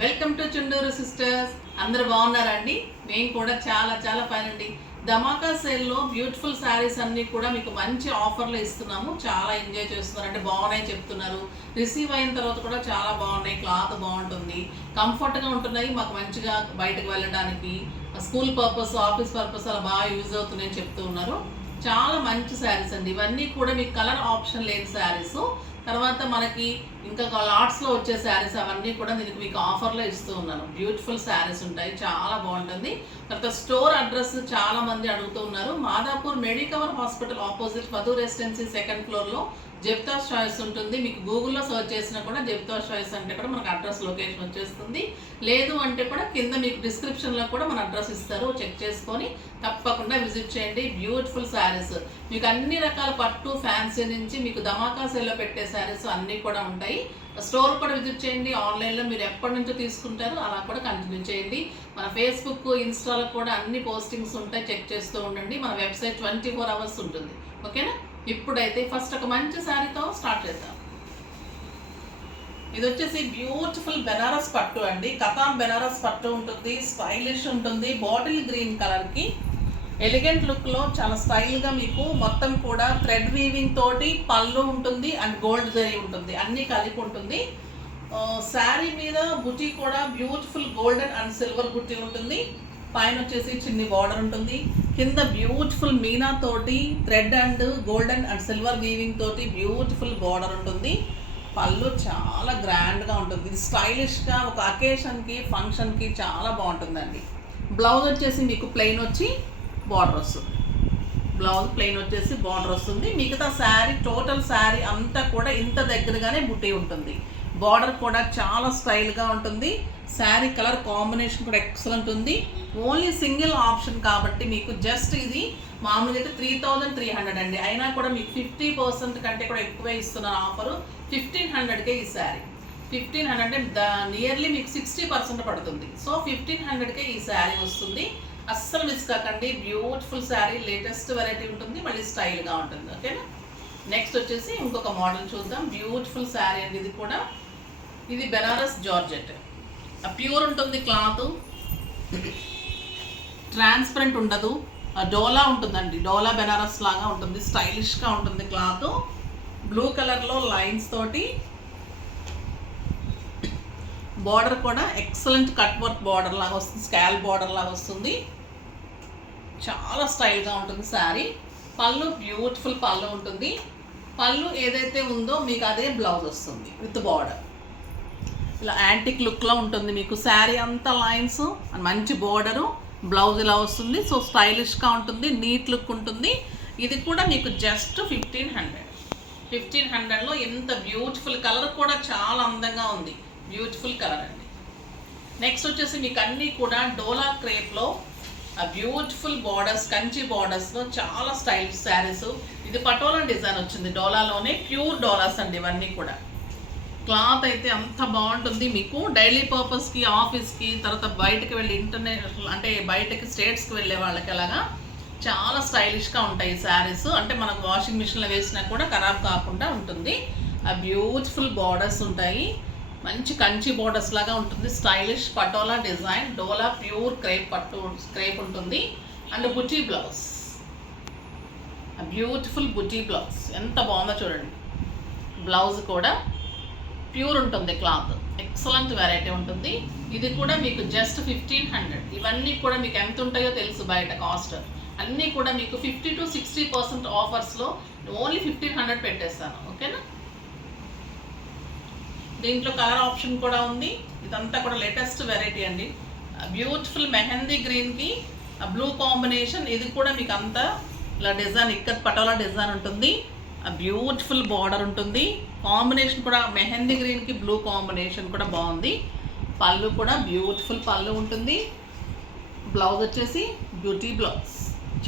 Welcome to Chunduru sisters. అందరూ బాగున్నారా అండి? మేము కూడా చాలా చాలా ఫైన్ అండి. ధమాకా సేల్లో బ్యూటిఫుల్ శారీస్ అన్నీ కూడా మీకు మంచి ఆఫర్లో ఇస్తున్నాము. చాలా ఎంజాయ్ చేస్తున్నారు, అంటే బాగున్నాయి చెప్తున్నారు. రిసీవ్ అయిన తర్వాత కూడా చాలా బాగున్నాయి, క్లాత్ బాగుంటుంది, కంఫర్ట్గా ఉంటున్నాయి, మాకు మంచిగా బయటకు వెళ్ళడానికి, స్కూల్ పర్పస్, ఆఫీస్ పర్పస్ అలా బాగా యూజ్ అవుతున్నాయని చెప్తూ ఉన్నారు. చాలా మంచి శారీస్ అండి ఇవన్నీ కూడా. మీకు కలర్ ఆప్షన్ లేని శారీస్. తర్వాత మనకి ఇంకా లాట్స్లో వచ్చే శారీస్ అవన్నీ కూడా నేను మీకు ఆఫర్లో ఇస్తూ ఉన్నాను. బ్యూటిఫుల్ శారీస్ ఉంటాయి, చాలా బాగుంటుంది. తర్వాత స్టోర్ అడ్రస్ చాలా మంది అడుగుతూ ఉన్నారు. Madhapur Medicover hospital opposite Madhu residency second ఫ్లోర్లో జెప్తాస్ చాయిస్ ఉంటుంది. మీకు గూగుల్లో సర్చ్ చేసినా కూడా జెప్తాస్ చాయిస్ అంటే కూడా మనకు అడ్రస్ లొకేషన్ వచ్చేస్తుంది. లేదు అంటే కూడా కింద మీకు డిస్క్రిప్షన్లో కూడా మన అడ్రస్ ఇస్తారు, చెక్ చేసుకొని తప్పకుండా విజిట్ చేయండి. బ్యూటిఫుల్ శారీస్ మీకు అన్ని రకాల పట్టు ఫ్యాన్సీ నుంచి మీకు ధమాకా సేల్లో పెట్టే శారీస్ అన్నీ కూడా ఉంటాయి. స్టోర్ కూడా విజిట్ చేయండి. ఆన్లైన్లో మీరు ఎప్పటి నుంచో తీసుకుంటారో అలా కూడా కంటిన్యూ చేయండి. మన ఫేస్బుక్, ఇన్స్టాలో కూడా అన్ని పోస్టింగ్స్ ఉంటాయి, చెక్ చేస్తూ ఉండండి. మన వెబ్సైట్ 24 hours ఉంటుంది. ఓకేనా? ఇప్పుడైతే ఫస్ట్ ఒక మంచి శారీతో స్టార్ట్ చేద్దాం. ఇది వచ్చేసి బ్యూటిఫుల్ బెనారస్ పట్టు అండి. కథాన్ బెనారస్ పట్టు ఉంటుంది, స్టైలిష్ ఉంటుంది. బాటిల్ గ్రీన్ కలర్కి ఎలిగెంట్ లుక్లో చాలా స్టైల్గా మీకు మొత్తం కూడా థ్రెడ్ వీవింగ్ తోటి పళ్ళు ఉంటుంది అండ్ గోల్డ్ జరీ ఉంటుంది, అన్నీ కలిపి ఉంటుంది. శారీ మీద బుటీ కూడా బ్యూటిఫుల్ గోల్డెన్ అండ్ సిల్వర్ బుటీ ఉంటుంది. పైన వచ్చేసి చిన్ని బార్డర్ ఉంటుంది. కింద బ్యూటిఫుల్ మీనా తోటి thread and golden and silver weaving తోటి బ్యూటిఫుల్ బార్డర్ ఉంటుంది. పళ్ళు చాలా గ్రాండ్గా ఉంటుంది. ఇది స్టైలిష్గా ఒక అకేషన్కి, ఫంక్షన్కి చాలా బాగుంటుందండి. బ్లౌజ్ వచ్చేసి మీకు ప్లెయిన్ వచ్చి బార్డర్ వస్తుంది. బ్లౌజ్ ప్లెయిన్ వచ్చేసి బార్డర్ వస్తుంది. మిగతా శారీ, టోటల్ శారీ అంతా కూడా ఇంత దగ్గరగానే బుట్టి ఉంటుంది. బార్డర్ కూడా చాలా స్టైల్గా ఉంటుంది. శారీ కలర్ కాంబినేషన్ కూడా ఎక్సలెంట్ ఉంది. ఓన్లీ సింగిల్ ఆప్షన్ కాబట్టి మీకు జస్ట్ ఇది మామూలుగా అయితే 3300 అండి. అయినా కూడా మీకు 50% కంటే కూడా ఎక్కువే ఇస్తున్నారు ఆఫరు. 1500కే ఈ శారీ. 1500 అంటే నియర్లీ మీకు 60% పడుతుంది. సో 1500కే ఈ శారీ వస్తుంది. అస్సలు మిస్ కాకండి. బ్యూటిఫుల్ శారీ, లేటెస్ట్ వెరైటీ ఉంటుంది, మళ్ళీ స్టైల్గా ఉంటుంది. ఓకేనా? నెక్స్ట్ వచ్చేసి ఇంకొక మోడల్ చూద్దాం. బ్యూటిఫుల్ శారీ అండి ఇది కూడా. ఇది బెనారస్ జార్జెట్, ప్యూర్ ఉంటుంది క్లాత్, ట్రాన్స్పరెంట్ ఉండదు, డోలా ఉంటుందండి. డోలా బెనారస్ లాగా ఉంటుంది, స్టైలిష్గా ఉంటుంది క్లాత్. బ్లూ కలర్లో లైన్స్ తోటి బార్డర్ కూడా ఎక్సలెంట్ కట్ వర్క్ బార్డర్ లాగా వస్తుంది, స్కాల్ బార్డర్ లాగా వస్తుంది. చాలా స్టైల్గా ఉంటుంది శారీ. పళ్ళు బ్యూటిఫుల్ పళ్ళు ఉంటుంది. పళ్ళు ఏదైతే ఉందో మీకు అదే బ్లౌజ్ వస్తుంది విత్ బార్డర్. ఇలా యాంటిక్ లుక్లో ఉంటుంది మీకు శారీ అంతా. లైన్స్ అండ్ మంచి బార్డరు, బ్లౌజ్ ఇలా వస్తుంది. సో స్టైలిష్గా ఉంటుంది, నీట్ లుక్ ఉంటుంది. ఇది కూడా మీకు జస్ట్ 1500. 1500లో ఎంత బ్యూటిఫుల్ కలర్ కూడా చాలా అందంగా ఉంది. బ్యూటిఫుల్ కలర్ అండి. నెక్స్ట్ వచ్చేసి మీకు అన్నీ కూడా డోలా క్రేప్లో బ్యూటిఫుల్ బార్డర్స్, కంచి బార్డర్స్లో చాలా స్టైలిష్ శారీస్. ఇది పటోలా డిజైన్ వచ్చింది, డోలాలోనే ప్యూర్ డోలాస్ అండి ఇవన్నీ కూడా. క్లాత్ అయితే అంత బాగుంటుంది మీకు. డైలీ పర్పస్కి, ఆఫీస్కి, తర్వాత బయటకు వెళ్ళి ఇంటర్నేషనల్ అంటే బయటకి స్టేట్స్కి వెళ్ళే వాళ్ళకి అలాగా చాలా స్టైలిష్గా ఉంటాయి శారీస్. అంటే మనకు వాషింగ్ మిషన్లో వేసినా కూడా ఖరాబ్ కాకుండా ఉంటుంది. ఆ బ్యూటిఫుల్ బార్డర్స్ ఉంటాయి, మంచి కంచి బోర్డర్స్ లాగా ఉంటుంది. స్టైలిష్ పటోలా డిజైన్, డోలా ప్యూర్ క్రేప్ పట్టు క్రేప్ ఉంటుంది. And buti blouse, beautiful buti blouse ఎంత బాగుందో చూడండి. బ్లౌజ్ కూడా ప్యూర్ ఉంటుంది క్లాత్, ఎక్సలెంట్ వెరైటీ ఉంటుంది. ఇది కూడా మీకు జస్ట్ 1500. ఇవన్నీ కూడా మీకు ఎంత ఉంటాయో తెలుసు బయట కాస్ట్. అన్నీ కూడా మీకు 50 to 60% ఆఫర్స్లో ఓన్లీ 1500 పెట్టేస్తాను. ఓకేనా? దీంట్లో కలర్ ఆప్షన్ కూడా ఉంది. ఇదంతా కూడా లేటెస్ట్ వెరైటీ అండి. బ్యూటిఫుల్ మెహందీ గ్రీన్కి బ్లూ కాంబినేషన్. ఇది కూడా మీకు అంతా ఇలా డిజైన్, ఇక్కడ పటోలా డిజైన్ ఉంటుంది. బ్యూటిఫుల్ బార్డర్ ఉంటుంది. కాంబినేషన్ కూడా మెహందీ గ్రీన్కి బ్లూ కాంబినేషన్ కూడా బాగుంది. పళ్ళు కూడా బ్యూటిఫుల్ పళ్ళు ఉంటుంది. బ్లౌజ్ వచ్చేసి బ్యూటీ బ్లౌజ్,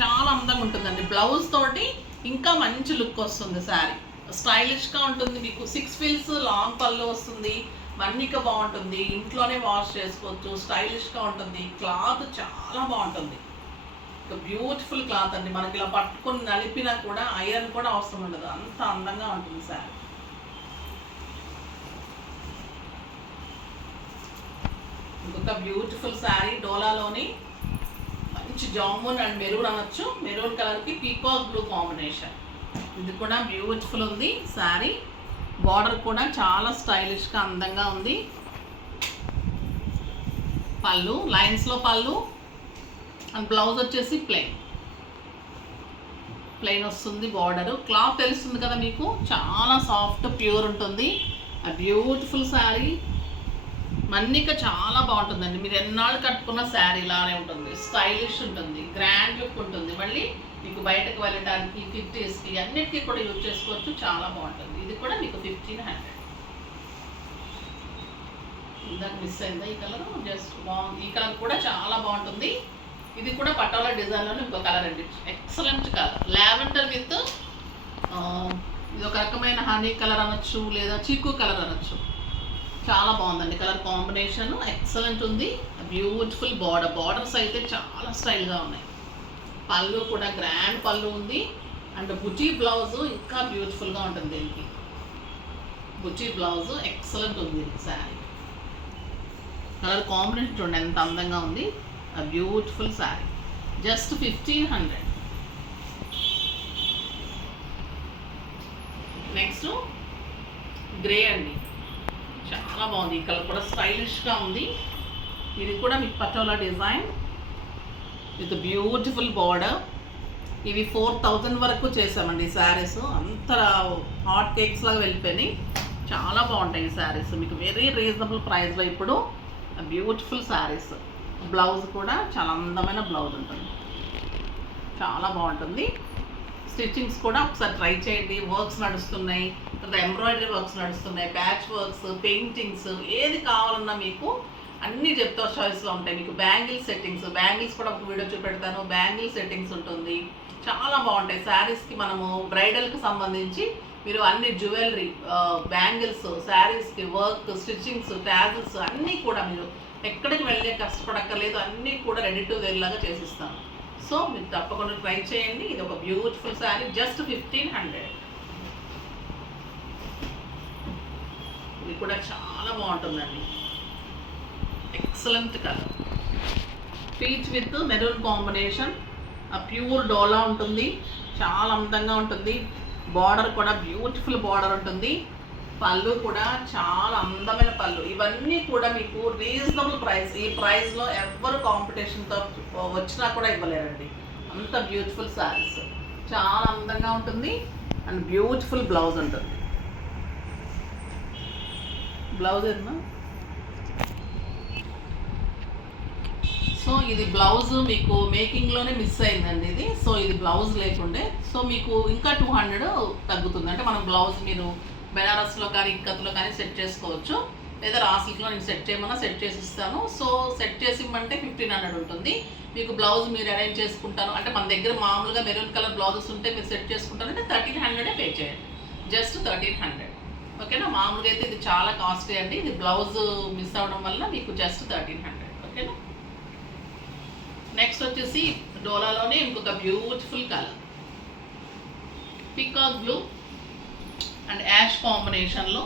చాలా అందంగా ఉంటుందండి. బ్లౌజ్ తోటి ఇంకా మంచి లుక్ వస్తుంది శారీ. స్టైలిష్గా ఉంటుంది మీకు. 6 ఫిల్స్ లాంగ్ పళ్ళు వస్తుంది, మన్నిక బాగుంటుంది. ఇంట్లోనే వాష్ చేసుకోవచ్చు, స్టైలిష్గా ఉంటుంది. క్లాత్ చాలా బాగుంటుంది. బ్యూటిఫుల్ క్లాత్ అండి. మనకి ఇలా పట్టుకొని నలిపినా కూడా ఐరన్ కూడా అవసరం ఉండదు, అంత అందంగా ఉంటుంది శారీ. ఇంకొక బ్యూటిఫుల్ శారీ డోలాలోని మంచి జామున్ అండ్ మెరూన్ అనొచ్చు, మెరూన్ కలర్కి పీకాక్ బ్లూ కాంబినేషన్. ఇది కూడా బ్యూటిఫుల్ ఉంది శారీ. బార్డర్ కూడా చాలా స్టైలిష్గా అందంగా ఉంది. పళ్ళు లైన్స్లో పళ్ళు అండ్ బ్లౌజ్ వచ్చేసి ప్లెయిన్ వస్తుంది. బార్డర్ క్లాత్ తెలుస్తుంది కదా మీకు, చాలా సాఫ్ట్ ప్యూర్ ఉంటుంది. ఆ బ్యూటిఫుల్ శారీ మన్నిక చాలా బాగుంటుందండి. మీరు ఎన్నాళ్ళు కట్టుకున్న శారీ ఇలానే ఉంటుంది, స్టైలిష్ ఉంటుంది, గ్రాండ్ లుక్ ఉంటుంది. మళ్ళీ మీకు బయటకు వెళ్ళడానికి కిట్టీస్కి అన్నిటికీ కూడా యూజ్ చేసుకోవచ్చు, చాలా బాగుంటుంది. ఇది కూడా మీకు 1500. ఇందాక మిస్ అయిందా ఈ కలర్? జస్ట్ బాగుంది. ఈ కలర్ కూడా చాలా బాగుంటుంది. ఇది కూడా పటోలా డిజైన్లోనే ఇంకో కలర్ అండి, ఎక్సలెంట్ కలర్. లావెండర్ విత్ ఇది ఒక రకమైన హనీ కలర్ అనొచ్చు, లేదా చీకు కలర్ అనొచ్చు. చాలా బాగుందండి కలర్ కాంబినేషన్, ఎక్సలెంట్ ఉంది. బ్యూటిఫుల్ బార్డర్స్ అయితే చాలా స్టైల్గా ఉన్నాయి. పళ్ళు కూడా గ్రాండ్ పళ్ళు ఉంది. అండ్ బుటీ బ్లౌజ్ ఇంకా బ్యూటిఫుల్గా ఉంటుంది. దీనికి బుటీ బ్లౌజ్ ఎక్సలెంట్ ఉంది. శారీ కలర్ కాంబినేషన్ చూడండి ఎంత అందంగా ఉంది. Beautiful sari, just 1500. Next grey అండి, చాలా బాగుంది. ఈ కలర్ కూడా స్టైలిష్గా ఉంది. ఇది కూడా మీకు patola design with beautiful border. ఇవి 4000 వరకు చేసామండి శారీస్. అంత హాట్ కేక్స్ లాగా వెళ్ళిపోయినాయి. చాలా బాగుంటాయి ఈ శారీస్, మీకు వెరీ రీజనబుల్ ప్రైస్లో ఇప్పుడు బ్యూటిఫుల్ శారీస్. బ్లౌజ్ కూడా చాలా అందమైన బ్లౌజ్ ఉంటుంది, చాలా బాగుంటుంది. స్టిచ్చింగ్స్ కూడా ఒకసారి ట్రై చేయండి. వర్క్స్ నడుస్తున్నాయి, తర్వాత ఎంబ్రాయిడరీ వర్క్స్ నడుస్తున్నాయి, ప్యాచ్ వర్క్స్, పెయింటింగ్స్, ఏది కావాలన్నా మీకు అన్నీ చెప్తా చాయిస్లో ఉంటాయి. మీకు బ్యాంగిల్ సెట్టింగ్స్, బ్యాంగిల్స్ కూడా ఒక వీడియో చూపెడతాను. బ్యాంగిల్ సెట్టింగ్స్ ఉంటుంది, చాలా బాగుంటాయి. శారీస్కి మనము బ్రైడల్కి సంబంధించి మీరు అన్ని జ్యువెలరీ, బ్యాంగిల్స్, శారీస్కి వర్క్, స్టిచ్చింగ్స్, ట్యాజిల్స్ అన్నీ కూడా మీరు ఎక్కడికి వెళ్ళే కష్టపడక్కర్లేదు, అన్నీ కూడా రెడీ టు వేర్ లాగా చేసిస్తాను. సో మీరు తప్పకుండా ట్రై చేయండి. ఇది ఒక బ్యూటిఫుల్ శారీ, జస్ట్ 1500. ఇది కూడా చాలా బాగుంటుందండి, excellent colour. Peach with maroon combination. ఆ ప్యూర్ డోలా ఉంటుంది, చాలా అందంగా ఉంటుంది. బార్డర్ కూడా బ్యూటిఫుల్ బార్డర్ ఉంటుంది. పళ్ళు కూడా చాలా అందమైన పళ్ళు. ఇవన్నీ కూడా మీకు రీజనబుల్ ప్రైస్. ఈ ప్రైస్లో ఎవరు కాంపిటీషన్తో వచ్చినా కూడా ఇవ్వలేరండి. అంత బ్యూటిఫుల్ శారీస్, చాలా అందంగా ఉంటుంది. అండ్ బ్యూటిఫుల్ బ్లౌజ్ ఉంటుంది. బ్లౌజ్ ఏమన్నా, సో ఇది బ్లౌజ్ మీకు మేకింగ్లోనే మిస్ అయిందండి ఇది. సో ఇది బ్లౌజ్ లేకుండే, సో మీకు ఇంకా 200 తగ్గుతుంది. అంటే మనం బ్లౌజ్ మీరు బెనారస్లో కానీ ఇక్కత్లో కానీ సెట్ చేసుకోవచ్చు, లేదా రాసిల్క్లో నేను సెట్ చేయమన్నా సెట్ చేసి ఇస్తాను. సో సెట్ చేసి ఇవ్వమంటే 1500 ఉంటుంది. మీకు బ్లౌజ్ మీరు అరేంజ్ చేసుకుంటాను అంటే మన దగ్గర మామూలుగా మెరూన్ కలర్ బ్లౌజెస్ ఉంటే మీరు సెట్ చేసుకుంటారంటే 1300 పే చేయండి, జస్ట్ 1300. ఓకేనా? మామూలుగా అయితే ఇది చాలా కాస్ట్లీ అండి. ఇది బ్లౌజ్ మిస్ అవ్వడం వల్ల మీకు జస్ట్ 1300. ఓకేనా? నెక్స్ట్ వచ్చేసి డోలాలోనే ఇంకొక beautiful colour, peacock blue and ash కాంబినేషన్లో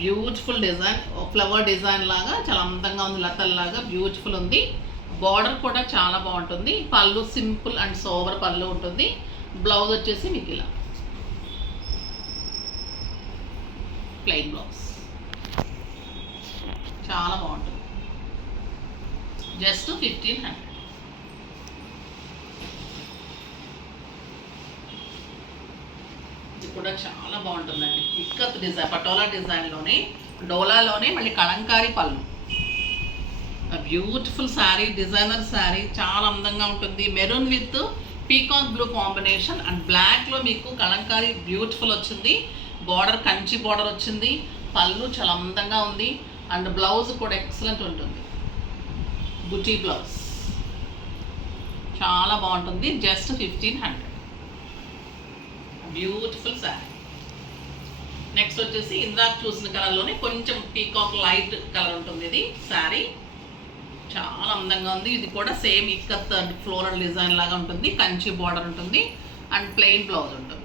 బ్యూటిఫుల్ డిజైన్, ఫ్లవర్ డిజైన్ లాగా చాలా అందంగా ఉంది, లతల్లాగా బ్యూటిఫుల్ ఉంది. బార్డర్ కూడా చాలా బాగుంటుంది. పళ్ళు సింపుల్ అండ్ సోవర్ పళ్ళు ఉంటుంది. బ్లౌజ్ వచ్చేసి మీకు ఇలా ప్లెయిన్ బ్లౌజ్, చాలా బాగుంటుంది, జస్ట్ 1500. ఇది కూడా చాలా బాగుంటుందండి. ఇక్కత్ డిజైన్, పటోలా డిజైన్లోనే డోలాలోనే మళ్ళీ కలంకారీ పళ్ళు. బ్యూటిఫుల్ శారీ, డిజైనర్ శారీ, చాలా అందంగా ఉంటుంది. Maroon with peacock blue combination and బ్లాక్లో మీకు కలంకారీ బ్యూటిఫుల్ వచ్చింది. బార్డర్ కంచి బార్డర్ వచ్చింది. పళ్ళు చాలా అందంగా ఉంది. అండ్ బ్లౌజ్ కూడా ఎక్సలెంట్ ఉంటుంది, బుటీ బ్లౌజ్, చాలా బాగుంటుంది, జస్ట్ 1500. బ్యూటిఫుల్ శారీ. నెక్స్ట్ వచ్చేసి ఇందాక చూసిన కలర్లోనే కొంచెం పీకాక్ లైట్ కలర్ ఉంటుంది. ఇది శారీ చాలా అందంగా ఉంది. ఇది కూడా same ikat and floral design లాగా ఉంటుంది. కంచి బార్డర్ ఉంటుంది అండ్ ప్లెయిన్ బ్లౌజ్ ఉంటుంది.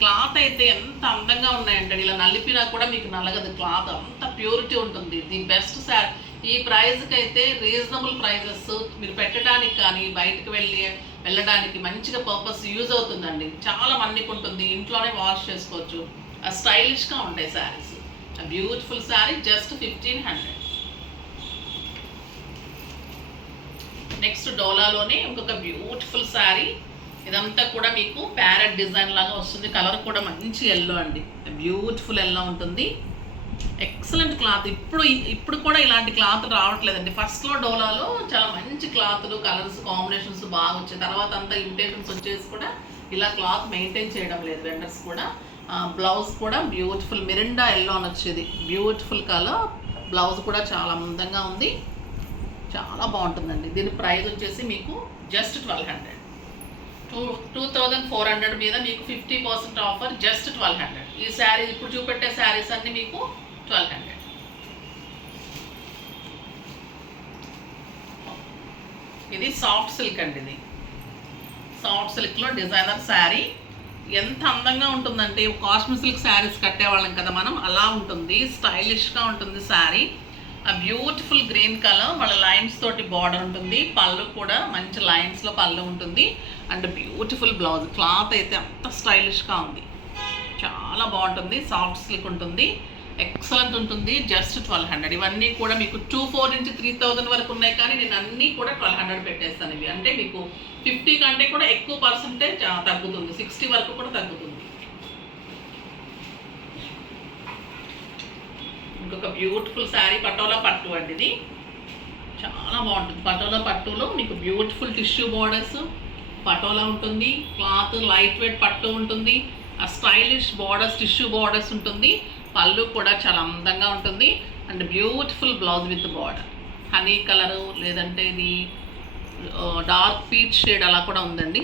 క్లాత్ అయితే ఎంత అందంగా ఉన్నాయంటే ఇలా నలిపినా కూడా మీకు నల్లగదు. క్లాత్ అంత ప్యూరిటీ ఉంటుంది. The best sari. ఈ ప్రైస్కి అయితే రీజనబుల్ ప్రైజెస్, మీరు పెట్టడానికి కానీ బయటకు వెళ్ళడానికి మంచిగా పర్పస్ యూజ్ అవుతుందండి. చాలా మన్నిక ఉంటుంది, ఇంట్లోనే వాష్ చేసుకోవచ్చు. స్టైలిష్గా ఉంటాయి saris. Beautiful sari, just 1500. Next డోలాలోనే ఇంకొక బ్యూటిఫుల్ శారీ. ఇదంతా కూడా మీకు ప్యారెట్ డిజైన్ లాగా వస్తుంది. కలర్ కూడా మంచి ఎల్లో అండి, బ్యూటిఫుల్ ఎల్లో ఉంటుంది. Excellent cloth. ఇప్పుడు కూడా ఇలాంటి క్లాత్ రావట్లేదండి. ఫస్ట్లో డోలాలో చాలా మంచి క్లాత్లు, కలర్స్ కాంబినేషన్స్ బాగా వచ్చాయి. తర్వాత అంతా ఇమిటేషన్స్ వచ్చేసి కూడా ఇలా క్లాత్ మెయింటైన్ చేయడం లేదు వెండర్స్ కూడా. బ్లౌజ్ కూడా బ్యూటిఫుల్ మిరిండా ఎల్లో అని వచ్చేది, బ్యూటిఫుల్ కలర్. బ్లౌజ్ కూడా చాలా అందంగా ఉంది, చాలా బాగుంటుందండి. దీని ప్రైస్ వచ్చేసి మీకు జస్ట్ 1200. 2400 మీద మీకు 50% ఆఫర్, జస్ట్ 1200. ఈ శారీ ఇప్పుడు చూపెట్టే శారీస్ అన్ని మీకు 1200. ఇది సాఫ్ట్ సిల్క్ అండి. ఇది సాఫ్ట్ సిల్క్లో డిజైనర్ శారీ. ఎంత అందంగా ఉంటుందంటే కాశ్మీర్ సిల్క్ శారీస్ కట్టేవాళ్ళం కదా మనం, అలా ఉంటుంది. స్టైలిష్గా ఉంటుంది శారీ. బ్యూటిఫుల్ గ్రీన్ కలర్, వాళ్ళ లైన్స్ తోటి బార్డర్ ఉంటుంది. పళ్ళు కూడా మంచి లైన్స్లో పళ్ళు ఉంటుంది. And beautiful blouse. క్లాత్ అయితే అంత స్టైలిష్గా ఉంది, చాలా బాగుంటుంది. సాఫ్ట్ సిల్క్ ఉంటుంది, ఎక్సలెంట్ ఉంటుంది. జస్ట్ 1200. ఇవన్నీ కూడా మీకు 2400 నుంచి 3000 వరకు ఉన్నాయి, కానీ నేను అన్నీ కూడా 1200 పెట్టేస్తాను. ఇవి అంటే మీకు 50 కంటే కూడా ఎక్కువ పర్సెంటేజ్ తగ్గుతుంది, 60 వరకు కూడా తగ్గుతుంది. ఇంకొక బ్యూటిఫుల్ శారీ, పటోలా పట్టు అండి. ఇది చాలా బాగుంటుంది. పటోలా పట్టులో మీకు బ్యూటిఫుల్ టిష్యూ బోర్డర్స్, పటోలా ఉంటుంది. క్లాత్ లైట్ వెయిట్ పట్టు ఉంటుంది. ఆ స్టైలిష్ బార్డర్స్, టిష్యూ బార్డర్స్ ఉంటుంది. పళ్ళు కూడా చాలా అందంగా ఉంటుంది. And beautiful blouse with border. Honey colour, లేదంటే ఇది డార్క్ పీచ్ షేడ్ అలా కూడా ఉందండి.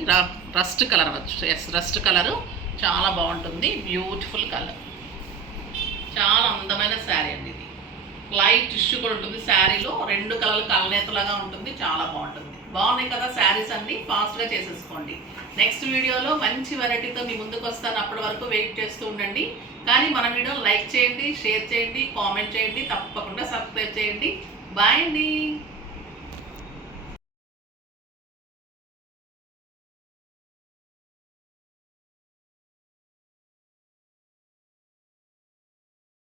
రస్ట్ కలర్ వచ్చు, ఎస్ రస్ట్ కలరు, చాలా బాగుంటుంది. బ్యూటిఫుల్ కలర్, చాలా అందమైన శారీ అండి. ఇది లైట్ టిష్యూ కూడా ఉంటుంది. శారీలో 2 కలర్లు కలనేతలాగా ఉంటుంది, చాలా బాగుంటుంది. బాగున్నాయి కదా శారీస్ అన్నీ, ఫాస్ట్గా చేసేసుకోండి. నెక్స్ట్ వీడియోలో మంచి వెరైటీతో మీ ముందుకు వస్తాను. అప్పటి వరకు వెయిట్ చేస్తూ ఉండండి. కానీ మన వీడియో లైక్ చేయండి, షేర్ చేయండి, కామెంట్ చేయండి, తప్పకుండా సబ్స్క్రైబ్ చేయండి. బాయ్ అండి.